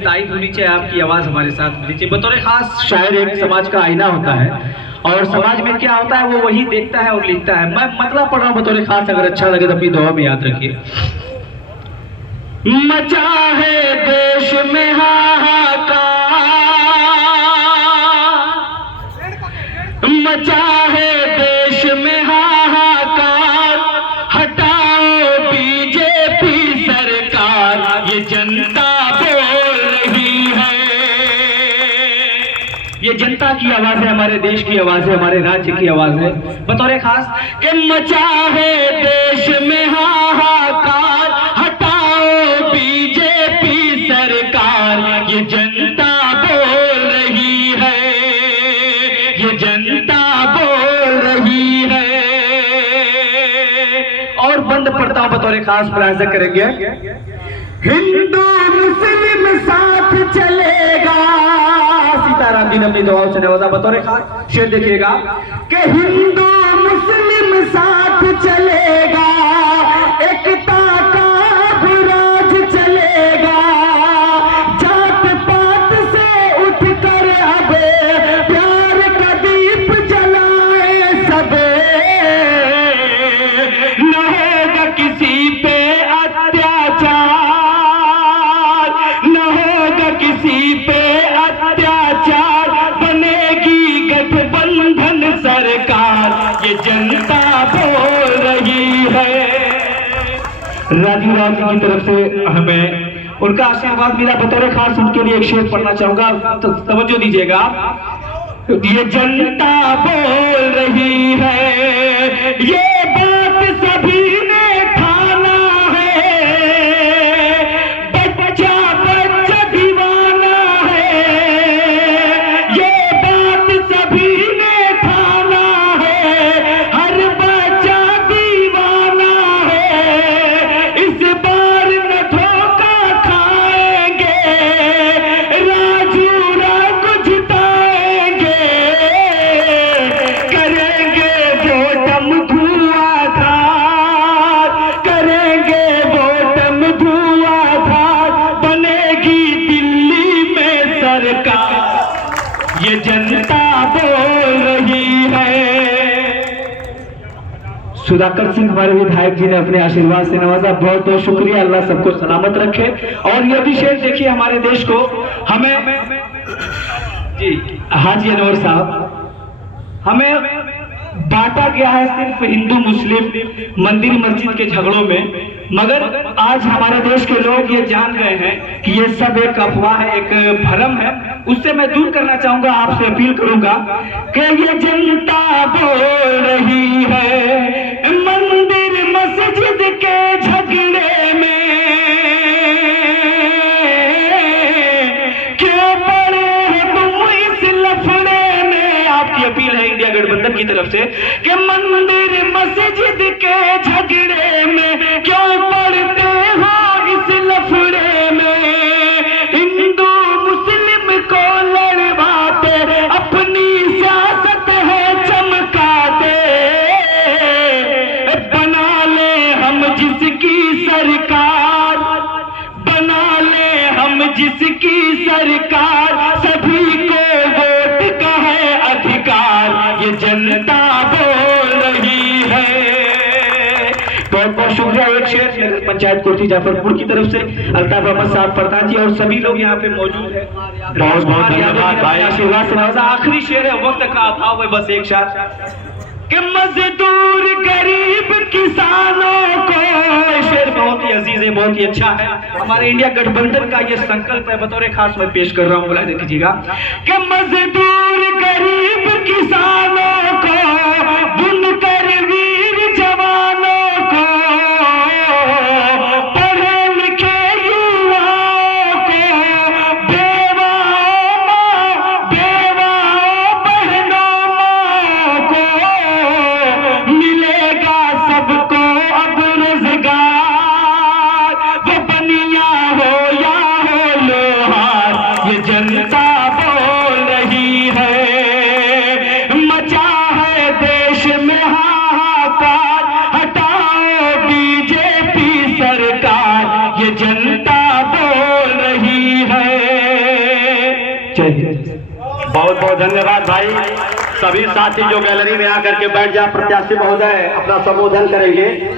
लेकिन तारीफ होनी चाहिए, आपकी आवाज हमारे साथ होनी चाहिए। बतौर खास शायर एक समाज का आईना होता है और समाज में क्या होता है वो वही देखता है और लिखता है। मैं मतलब पढ़ रहा हूँ बतौर खास, अगर अच्छा लगे तो अपनी दुआ में याद रखिए। मचा है देश में हाहाकार, मचा है देश में हाहाकार, हटाओ बीजेपी सरकार, ये जनता बोल रही है। ये जनता की आवाज है, हमारे देश की आवाज है, हमारे राज्य की आवाज है। बतौर खास कि मचा है देश में हाहाकार, हटाओ बीजेपी सरकार, ये जनता बोल रही है, ये जनता बोल रही है। और बंद पड़ता हूं बतौर खास, प्रयास करेंगे। हिंदू मुस्लिम साथ चलेगा, सीताराम जी ने अपनी दुआओं से नवाजा। बतौर खास शेर देखिएगा कि हिंदू मुस्लिम साथ चलेगा, एकता का राज चलेगा, जात पात से उठकर अब प्यार का दीप जलाए सबे, न होगा किसी पे अत्याचार, न होगा किसी पे अत्याचार, बनेगी गठबंधन सरकार, ये जनता बोल रही है। राजीव राव जी की तरफ से हमें उनका आशीर्वाद मिला, बतौर खास उनके लिए एक शेर पढ़ना चाहूंगा, तो तवज्जो दीजिएगा। ये जनता बोल रही है, ये बात सभी ने ठाना है, बच्चा बच्चा दीवाना है, ये बात सभी ने ठाना है, हर बच्चा दीवाना है, इस बार न धोखा खाएंगे, राजू को जिताएंगे, करेंगे वोटम धुआंधार, करेंगे वोटम धुआंधार, बनेगी दिल्ली में सरकार, ये जनता बोल रही है। सुधाकर सिंह हमारे विधायक जी ने अपने आशीर्वाद से नवाजा, बहुत बहुत शुक्रिया। अल्लाह सबको सलामत रखे। और ये भी शेर देखिए, हमारे देश को हमें जी हाजी अनवर साहब, हमें बांटा गया है सिर्फ हिंदू मुस्लिम मंदिर मस्जिद के झगड़ों में, मगर आज हमारे देश के लोग ये जान गए हैं कि ये सब एक अफवाह है, एक भ्रम है। उससे मैं दूर करना चाहूंगा, आपसे अपील करूंगा कि ये जनता बोल रही है, मंदिर मस्जिद के झगड़े में क्यों पड़े हो तुम इस लफड़े में। आपकी अपील है इंडिया गठबंधन की तरफ से कि मंदिर मस्जिद के झगड़े में क्यों पड़ते हो इस लफड़े में, हिंदू मुस्लिम को लड़वाते अपनी सियासत है चमकाते, बना ले हम जिसकी सरकार, बना ले हम जिसकी सरकार, सभी को वोट का है अधिकार, ये जनता बोल रही है। बहुत बहुत शुक्रिया। एक शेर पंचायत कोठी जाफरपुर की तरफ से अल्ताफ अहमद साहब प्रधान जी और सभी लोग यहाँ पे मौजूद हैं, बहुत बहुत धन्यवाद भाई, आशीर्वाद से नवाजा। आखिरी शेर है, वक्त का अभाव है, बस एक शेर कि मजदूर गरीब किसानों को, शेर बहुत ही अजीज है, बहुत ही अच्छा है। हमारे इंडिया गठबंधन का ये संकल्प है, बतौर खास मैं पेश कर रहा हूँ, बुला दीजिएगा कि मजदूर गरीब किसानों को, बुनकर वीर जवानों को, पढ़े लिखे युवाओं को, बेवाओं बहनों को मिलेगा सबको अब रोजगार, वो बनिया हो या हो लोहार, ये जनता बोल रही है। मचा है देश में हाहाकार, हटाओ बीजेपी सरकार, ये जनता बोल रही है। जय हिंद। बहुत बहुत धन्यवाद भाई। सभी साथी जो गैलरी में आकर के बैठ जा, प्रत्याशी महोदय अपना संबोधन करेंगे।